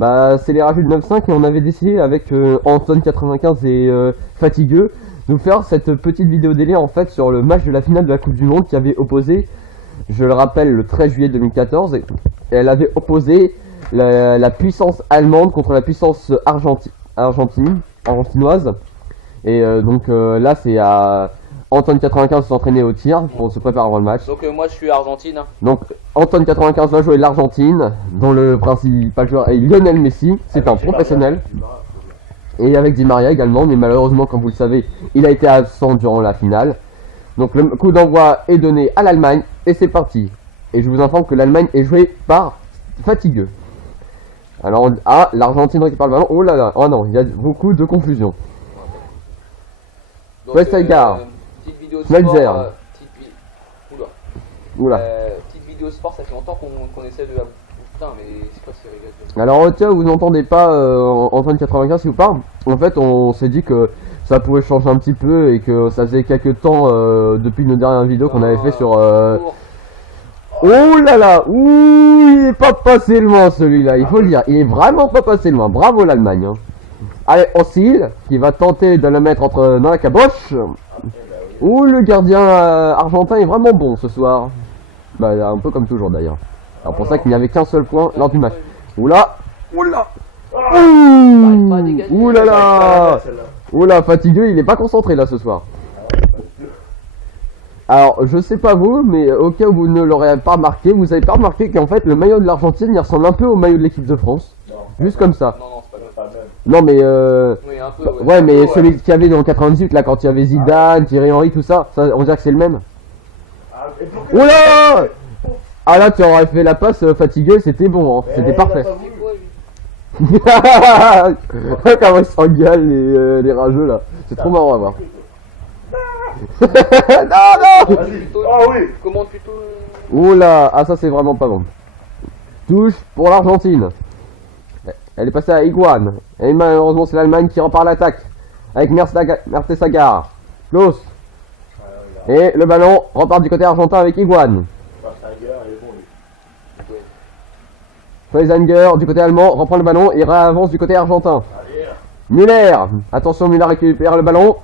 Bah, c'est les rageux de 9-5 et on avait décidé avec Anton95 et Fatigueux de faire cette petite vidéo délire en fait sur le match de la finale de la Coupe du Monde qui avait opposé, je le rappelle, le 13 juillet 2014 et elle avait opposé la puissance allemande contre la puissance argentinoise. Et donc là c'est à Anton95 s'entraîner au tir pour se préparer avant le match. Donc moi je suis Argentine. Donc Anton95 va jouer l'Argentine, dont le principal joueur est Lionel Messi, c'est un professionnel. Et avec Di Maria également, mais malheureusement comme vous le savez, il a été absent durant la finale. Donc le coup d'envoi est donné à l'Allemagne et c'est parti. Et je vous informe que l'Allemagne est jouée par Fatigueux. Alors l'Argentine récupère le ballon, oh là là, oh non, il y a beaucoup de confusion. Westergaard. Petite vidéo Schmelzer. sport. Oula. Petite vidéo sport, ça fait longtemps qu'on essaie de la... Putain, mais c'est quoi ces réglages? Alors tiens, vous n'entendez pas Antoine95 si vous parle. En fait, on s'est dit que ça pouvait changer un petit peu et que ça faisait quelques temps depuis nos dernières vidéos qu'on avait fait sur... Oh là là, ouh, il est pas passé loin celui-là, il faut le dire. Il est vraiment pas passé loin, bravo l'Allemagne. Hein. Allez, Ossil, qui va tenter de le mettre dans la caboche. Ouh, le gardien argentin est vraiment bon ce soir. Bah, un peu comme toujours d'ailleurs. Alors pour ça qu'il n'y avait qu'un seul point lors du match. Oula, oula, ouh là là, oula, Fatigueux, il est pas concentré là ce soir. Alors je sais pas vous, mais au cas où vous ne l'aurez pas remarqué, vous avez pas remarqué qu'en fait le maillot de l'Argentine il ressemble un peu au maillot de l'équipe de France. Juste comme ça. Non, c'est pas même. Non mais Oui, un peu, ouais mais celui qu'il y avait dans le 98 là quand il y avait Zidane, Thierry Henry, tout ça, on dirait que c'est le même. Oula! Ah là tu aurais fait la passe Fatigueux, c'était bon, hein. C'était parfait. Comment ils s'engueulent les rageux là, c'est trop marrant à voir. Non! Oh oui! Commande plutôt. Oula, ah ça c'est vraiment pas bon. Touche pour l'Argentine. Elle est passée à Iguane. Et malheureusement c'est l'Allemagne qui repart l'attaque. Avec Mertesagar. Close. Et le ballon repart du côté argentin avec Iguane. Freisanger du côté allemand reprend le ballon et avance du côté argentin. Müller. Attention, Müller récupère le ballon.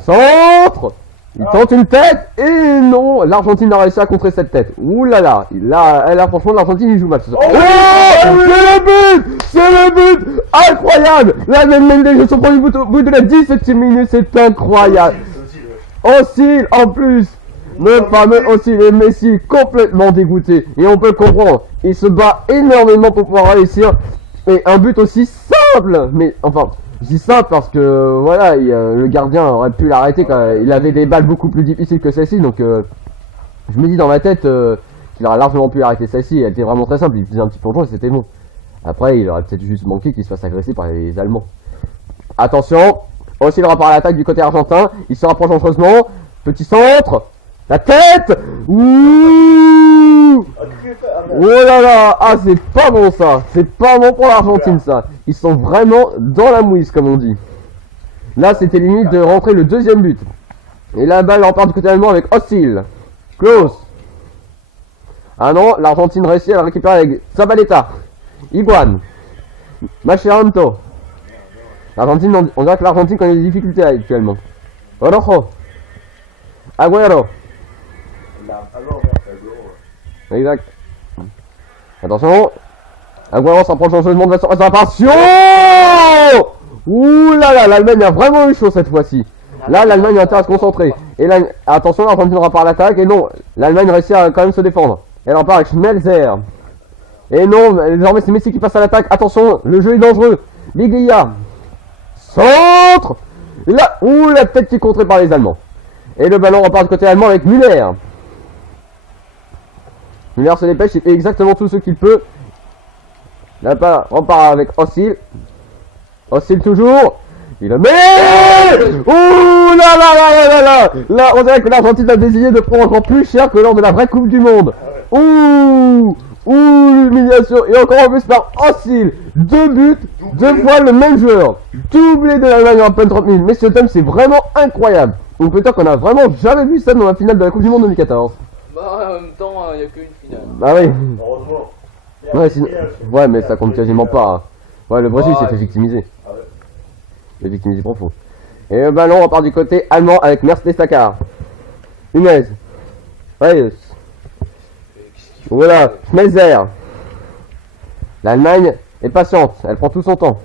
Centre. Il tente une tête et non, l'Argentine a réussi à contrer cette tête. Ouh là là, là franchement l'Argentine il joue mal ce soir. Oh, c'est le but, c'est le but, incroyable. La Mendes je son premier but au bout de la 17e minute, c'est incroyable. Ossil en plus, le fameux Ossil et Messi complètement dégoûté et on peut le comprendre. Il se bat énormément pour pouvoir réussir et un but aussi simple, mais enfin. Je dis ça parce que voilà, le gardien aurait pu l'arrêter quand il avait des balles beaucoup plus difficiles que celle-ci. Donc je me dis dans ma tête qu'il aurait largement pu arrêter celle-ci. Elle était vraiment très simple, il faisait un petit plongeon et c'était bon. Après il aurait peut-être juste manqué qu'il se fasse agresser par les Allemands. Attention, aussi le rapport à l'attaque du côté argentin. Il se rapproche dangereusement. Petit centre. La tête. Ouh. Oh là là, ah c'est pas bon ça, c'est pas bon pour l'Argentine ça. Ils sont vraiment dans la mouise comme on dit. Là c'était limite de rentrer le deuxième but. Et la balle repart du côté allemand avec Ossil. Close. Ah non, l'Argentine réussit à la récupérer avec Zabaleta. Iguane. Mascherano. L'Argentine, on dirait que l'Argentine connaît des difficultés actuellement. Rojo. Agüero. Exact. Attention. Agüero s'approche dangereusement de sa passion. Ouh là là, l'Allemagne a vraiment eu chaud cette fois-ci. Là, l'Allemagne a intérêt à se concentrer. Et là, attention, l'Argentine repart à l'attaque. Et non, l'Allemagne réussit à quand même se défendre. Elle repart avec Schmelzer. Et non, désormais c'est Messi qui passe à l'attaque. Attention, le jeu est dangereux. Biglia. Centre. Et là, ouh, la tête qui est contrée par les Allemands. Et le ballon repart du côté allemand avec Müller. Müller se dépêche, il fait exactement tout ce qu'il peut. Là, repart avec Ossil. Ossil toujours. Il le met. Ouh là là là là là là. Là, on dirait que l'Argentine a décidé de prendre encore plus cher que lors de la vraie Coupe du Monde. Ouh. Ouh, l'humiliation. Et encore en plus par Ossil. 2 buts, 2 fois le même joueur. Doublé de l'Allemagne en peine 30 minutes. Mais ce thème, c'est vraiment incroyable. On peut dire qu'on a vraiment jamais vu ça dans la finale de la Coupe du Monde 2014. Bah, en même temps, il n'y a qu'une finale. Bah oui. Heureusement. Et Ouais, ouais, mais ça compte quasiment pas. Hein. Ouais, le Brésil s'est fait victimiser. Il est victimisé profond. Et le ballon repart du côté allemand avec Mercedes Dakar. Hummels. Reyes. Voilà, Schmelzer. L'Allemagne est patiente, elle prend tout son temps.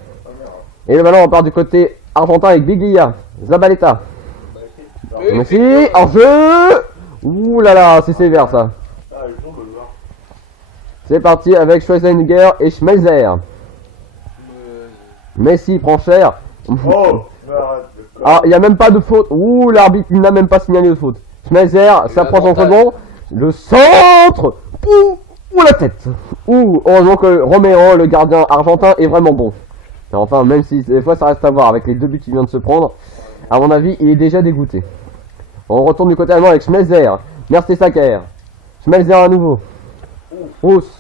Et le ballon repart du côté argentin avec Biglia. Zabaleta. Merci, en jeu. Ouh là là, c'est sévère ça. C'est parti avec Schwarzenegger et Schmelzer. Messi prend cher. Ah, il n'y a même pas de faute. Ouh, l'arbitre n'a même pas signalé de faute. Schmelzer s'approche en second. Le centre. Ouh, la tête. Ouh, heureusement que Romero, le gardien argentin, est vraiment bon. Et enfin, même si des fois ça reste à voir avec les 2 buts qu'il vient de se prendre, à mon avis, il est déjà dégoûté. On retourne du côté allemand avec Schmelzer. Mertesacker. Schmelzer à nouveau. Rousse.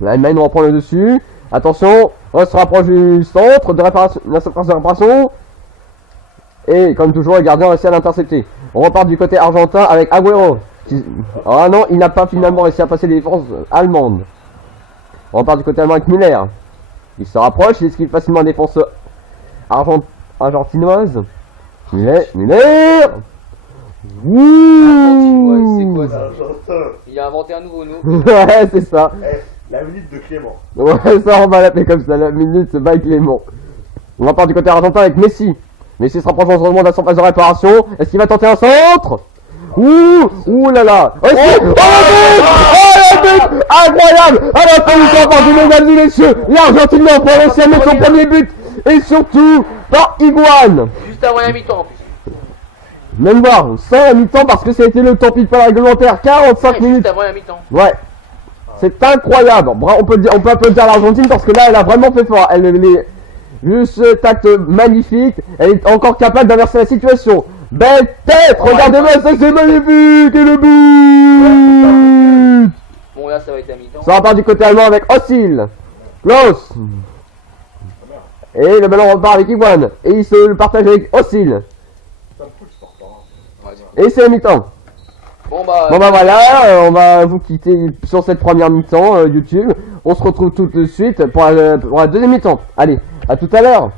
L'Allemagne reprend le dessus. Attention, on se rapproche du centre de réparation, la surface de réparation. Et comme toujours, le gardien réussit à l'intercepter. On repart du côté argentin avec Agüero. Ah non, il n'a pas finalement réussi à passer les défenses allemandes. On repart du côté allemand avec Müller. Il se rapproche, il esquive facilement la défense argentinoise. Müller. Ouh. C'est quoi ça? Il a inventé un nouveau nom. Ouais, c'est ça. La minute de Clément. Ouais, ça on va l'appeler comme ça, la minute by Clément. On repart du côté argentin avec Messi. Messi se rapproche dangereusement de la surface de réparation. Est-ce qu'il va tenter un centre? Ouh là là. Oh, le but incroyable. À la fin du temps, par mesdames et messieurs, l'Argentine va réussi à mettre son premier but. Et surtout, par Higuaín. Juste avant la mi-temps en plus. Même voir, sans la mi-temps parce que ça a été le temps pile pas réglementaire, 45 minutes. Juste avant la mi-temps. Ouais. C'est incroyable. On peut applaudir l'Argentine parce que là, elle a vraiment fait fort. Vu ce tact magnifique, elle est encore capable d'inverser la situation. Belle tête, regardez-moi ça, c'est magnifique. Et le but. Bon, là, ça va être la mi-temps. Ça repart du côté allemand avec Özil. Klaus. Et le ballon repart avec Higuaín. Et il se le partage avec Özil. Et c'est la mi-temps. Bon bah voilà, on va vous quitter sur cette première mi-temps YouTube. On se retrouve tout de suite pour la deuxième mi-temps. Allez, à tout à l'heure.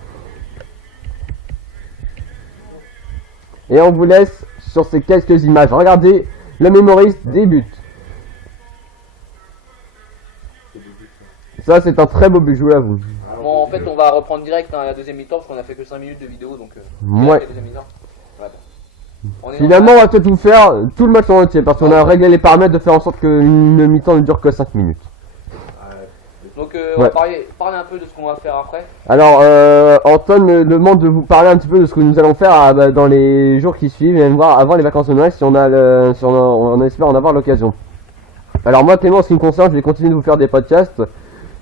Et on vous laisse sur ces quelques images. Regardez, le mémoriste débute. Ça c'est un très beau but, je vous l'avoue. Bon, en fait on va reprendre direct la deuxième mi-temps parce qu'on a fait que 5 minutes de vidéo donc ouais. La deuxième mi-temps. Voilà. Finalement, on va peut-être vous faire tout le match en entier parce qu'on a réglé les paramètres de faire en sorte qu'une mi-temps ne dure que 5 minutes. Donc, on va parler un peu de ce qu'on va faire après. Alors, Anton me demande de vous parler un petit peu de ce que nous allons faire dans les jours qui suivent et voir avant les vacances de Noël si on espère en avoir l'occasion. Alors, moi, Clément, en ce qui me concerne, je vais continuer de vous faire des podcasts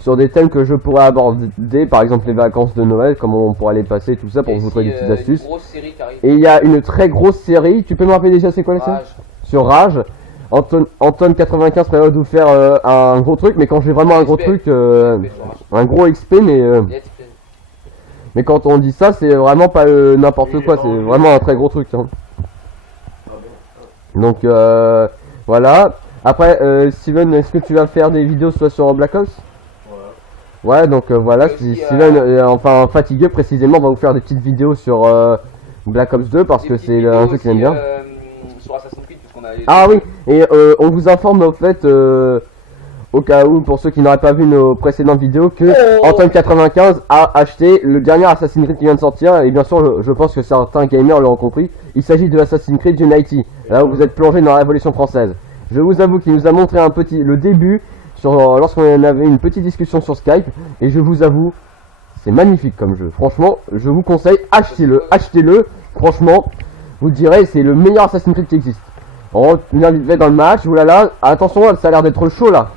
sur des thèmes que je pourrais aborder, par exemple les vacances de Noël, comment on pourrait les passer, tout ça, pour vous trouver des petites astuces. Une grosse série qui arrive. Et il y a une très grosse série, tu peux me rappeler déjà c'est quoi la série? Sur Rage. Anton 95 prévoit de vous faire un gros truc, mais quand j'ai vraiment un gros truc, un gros XP, mais quand on dit ça, c'est vraiment pas n'importe quoi, c'est vraiment un très gros truc. Hein. Donc voilà. Après, Steven, est-ce que tu vas faire des vidéos soit sur Black Ops? Ouais, donc voilà, si Steven, enfin fatigué précisément, va vous faire des petites vidéos sur Black Ops 2 parce que c'est un jeu qu'il aime bien. Sur Assassin's Creed, puisqu'on a les... Ah oui, et on vous informe au fait, au cas où, pour ceux qui n'auraient pas vu nos précédentes vidéos, que Anton95 a acheté le dernier Assassin's Creed qui vient de sortir, et bien sûr, je pense que certains gamers l'auront compris, il s'agit de Assassin's Creed Unity, là où vous êtes plongé dans la Révolution française. Je vous avoue qu'il nous a montré le début, lorsqu'on avait une petite discussion sur Skype, et je vous avoue, c'est magnifique comme jeu. Franchement, je vous conseille, achetez-le, franchement, vous direz, c'est le meilleur Assassin's Creed qui existe. On vient vite fait dans le match, oulala, attention, ça a l'air d'être chaud là.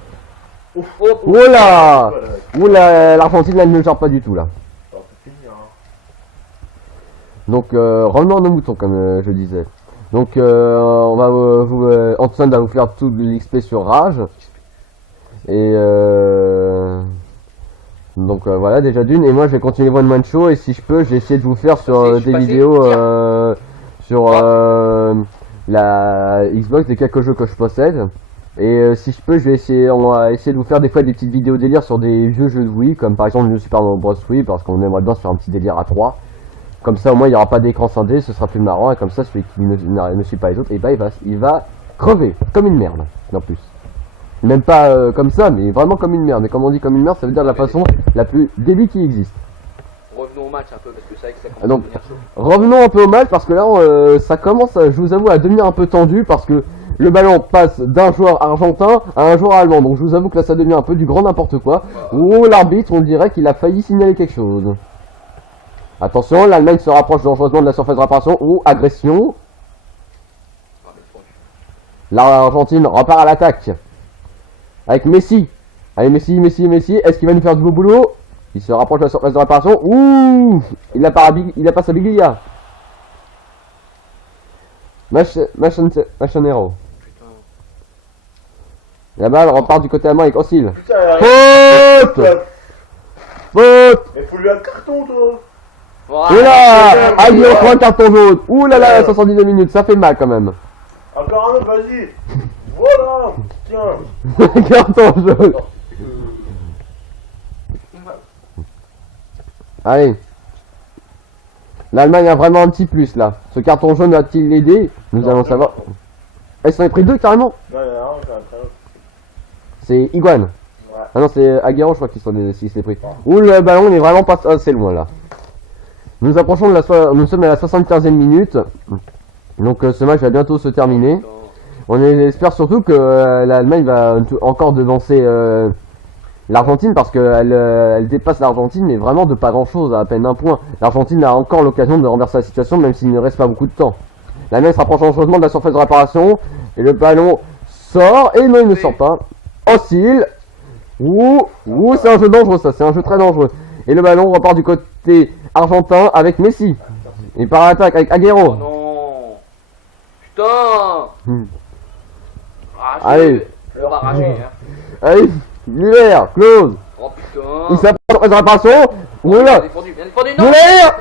Oula, oula, l'Argentine elle ne gère pas du tout là. Donc, revenons à nos moutons comme je disais. Donc, on va Antoine va vous faire tout l'XP sur Rage. Et donc voilà, déjà d'une, et moi je vais continuer One Man Show, et si je peux, j'ai essayé de vous faire sur des vidéos sur la Xbox des quelques jeux que je possède. Et si je peux, je vais essayer, on va essayer de vous faire des fois des petites vidéos délire sur des vieux jeux de Wii, comme par exemple le Super Mario Bros. Wii, parce qu'on aimerait bien se faire un petit délire à 3. Comme ça, au moins, il n'y aura pas d'écran scindé, ce sera plus marrant, et comme ça, celui qui ne suit pas les autres, et bah, il va crever, comme une merde, en plus. Même pas comme ça, mais vraiment comme une merde. Et comme on dit comme une merde, ça veut dire de la façon la plus débile qui existe. Revenons au match un peu parce que c'est vrai que ça commence Donc, à devenir chaud. revenons un peu au match parce que là, ça commence, je vous avoue, à devenir un peu tendu parce que le ballon passe d'un joueur argentin à un joueur allemand. Donc, je vous avoue que là, ça devient un peu du grand n'importe quoi. Où l'arbitre, on dirait qu'il a failli signaler quelque chose. Attention, l'Allemagne se rapproche dangereusement de la surface de réparation. Ou agression. Ah, mais fondu. L'Argentine repart à l'attaque. Avec Messi. Allez, Messi. Est-ce qu'il va nous faire du beau boulot? Il se rapproche de la surface de réparation. Ouh, il a pas sa biglia. Machanero. Putain. La balle repart du côté allemand avec Ossil. Putain, Faute. Faute. mais faut lui un carton, toi. Oula, Aguero prend un carton jaune. Ouh là là, 72 minutes, ça fait mal quand même. Encore un autre, vas-y. Voilà. Tiens. Carton jaune. Allez. L'Allemagne a vraiment un petit plus là. Ce carton jaune va-t-il l'aider? Nous allons savoir. Ils s'en est pris deux carrément. Non, il y en a un, j'ai un autre. C'est Higuain. Ouais. Ah non, c'est Aguero, je crois qu'il s'est pris. Ouh, le ballon n'est vraiment pas assez loin là. Nous approchons de nous sommes à la 75e minute. Donc ce match va bientôt se terminer. On espère surtout que l'Allemagne va encore devancer l'Argentine parce qu'elle dépasse l'Argentine mais vraiment de pas grand chose, à peine un point. L'Argentine a encore l'occasion de renverser la situation même s'il ne reste pas beaucoup de temps. L'Allemagne se rapproche dangereusement de la surface de réparation et le ballon sort et non il ne sort pas. Oscille. Ouh, c'est un jeu dangereux ça, c'est un jeu très dangereux. Et le ballon repart du côté argentin avec Messi. Et par attaque avec Aguero. Oh non. Putain. Ah, Allez. je vais leur arracher. Hein. Allez, Muller, close. Oh putain. Il s'approche de la surface de réparation. Oula. Bien défendu, non. Muller.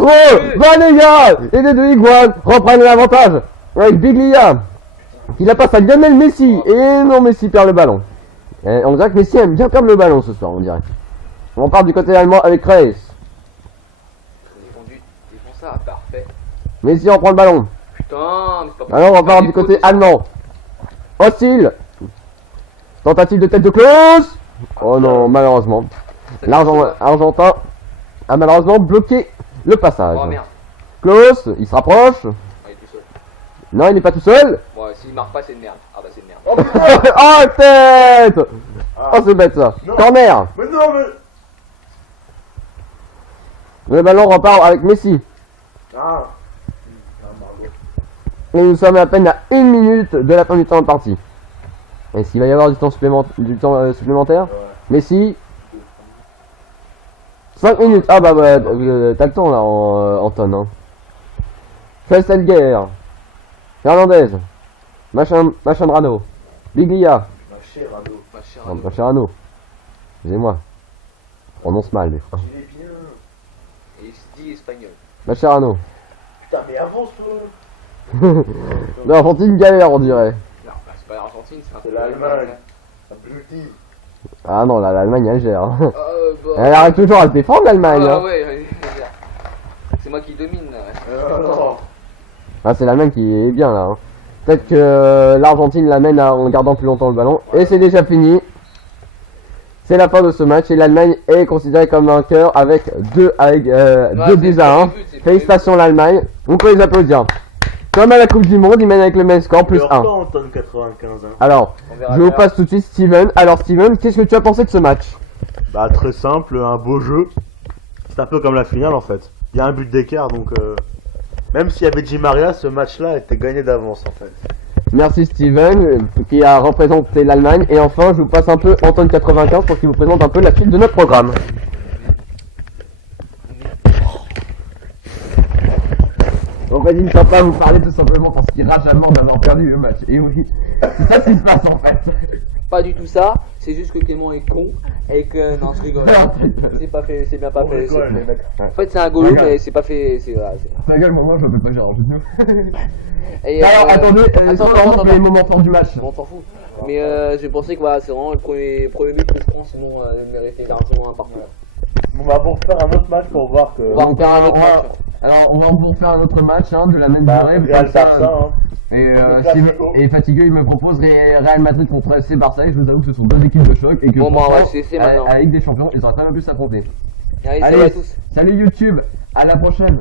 Oh, Vanega et les deux Higuain reprennent l'avantage avec Biglia qui la passe à Lionel Messi et non, Messi perd le ballon. Et on dirait que Messi aime bien perdre le ballon ce soir, on dirait. On part du côté allemand avec Reis. Défendu, défends ça, parfait. Messi reprend le ballon. Putain, mais c'est pas Alors on part du côté allemand. Hostile. Tentative de tête de Klose. Oh non, malheureusement. L'Argentin a malheureusement bloqué le passage. Oh merde. Klose, il se rapproche. Ah, il est tout seul. Non, il n'est pas tout seul. Bon, s'il marque pas, c'est une merde. Ah bah c'est une merde. Oh putain. Oh, tête. Ah. Oh, c'est bête ça. Non. Corner. Mais non, mais. Le ballon repart avec Messi. Ah. Et nous sommes à peine à 1 minute de la fin du temps de partie. Est-ce qu'il va y avoir du temps supplémentaire? Ouais. Messi. 5 minutes. Ah bah, t'as le temps là en tonne. Hein. Festelguer. Fernandez. Machanrano. Biglia. Ma chère ado. Ma chère Non, ado. Machanrano. Excusez-moi. Je prononce mal des fois. Il est bien. Et il se dit espagnol. Machanrano. Putain, mais avance-toi. L'Argentine galère on dirait. Non, bah, c'est pas l'Argentine, c'est un C'est peu l'Allemagne. Abruti. Ah non, là, l'Allemagne elle gère. Hein. Bah, Elle arrive toujours à se défendre l'Allemagne. ah Hein. ouais, c'est moi qui domine là. Non. Ah, c'est l'Allemagne qui est bien là. Hein. Peut-être que l'Argentine l'amène en gardant plus longtemps le ballon. Et c'est déjà fini. C'est la fin de ce match et l'Allemagne est considérée comme vainqueur avec 2 buts à 1. Félicitations l'Allemagne. On peut les applaudir. Comme à la Coupe du Monde, ils mènent avec le même score plus 1. En tonne 95. Hein. Alors, On verra je vous bien. passe tout de suite Steven. Alors Steven, qu'est-ce que tu as pensé de ce match? Bah, très simple, un beau jeu. C'est un peu comme la finale en fait. Il y a un but d'écart donc. Même s'il y avait Di Maria, ce match-là était gagné d'avance en fait. Merci Steven qui a représenté l'Allemagne. Et enfin, je vous passe un peu Anton 95 pour qu'il vous présente un peu la suite de notre programme. Donc vas-y, ne pas vous parler tout simplement parce qu'il rage à mort d'avoir perdu le match. Et oui, c'est ça qui se passe en fait. pas du tout ça. C'est juste que Clément est con et que non, je rigole. C'est pas fait, c'est bien pas On fait. rigole, les mecs. En fait, c'est un golo, Regarde. mais c'est pas fait. C'est voilà. Ta gueule, moi je m'appelle pas Gérard Jugnot. Et, Alors attendez, attends, pour les moments forts du match. On s'en fout. Mais j'ai pensé que voilà, c'est vraiment le premier but que je prends, sinon il méritait largement un partout. On va bon faire un autre match pour voir que. On va refaire un autre on va- match. Alors on va vous refaire un autre match de la même Bah, durée. Real comme ça, Barça, hein. Et, le si- Classico. et fatigué, il me propose Real Madrid contre FC Barça. Et je vous avoue que ce sont deux équipes de choc et que Bon, bah, on va franchement, se laisser maintenant. à la Ligue des Champions, ils auraient quand même pu s'affronter. Allez, Allez, salut à tous. salut YouTube, à la prochaine.